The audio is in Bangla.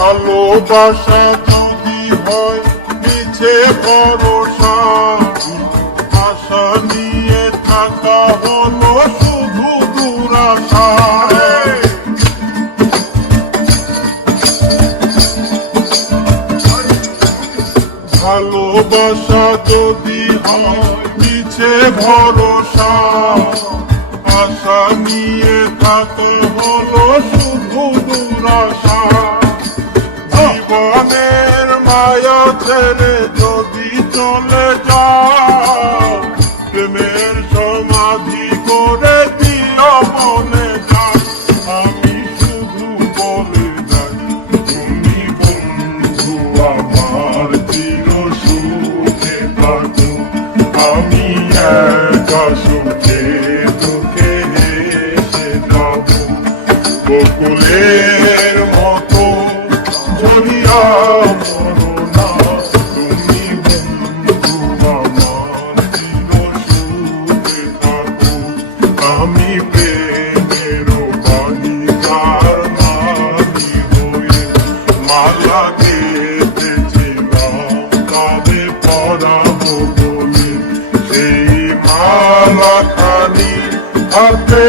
ভালোবাসা যদি হয় মিছে ভরসা, আশা নিয়ে থাকা হলো শুধু দুরাশা। ভালোবাসা যদি হয় মিছে ভরসা, আশা নিয়ে থাকা হলো শুধু দুরাশা। জীবনের মায়া ছেড়ে যদি চলে যাও, প্রেমের সমাধি করে দিও মনে যাও। আমি শুধু বলে যাই তুমি বন্ধু আমার, চির সুখে থাকো। আমি একা সুখে দুঃখে হেসে যাব, বকুলের মতো ঝরিয়া মরো না। তুমি বন্ধু আমার, চির সুখে থাকো। আমি প্রেমের বাগিচার মালি হয়ে মালা গেঁথেছিলাম তবে পরাবো বলে, সেই মালা খানি হাতে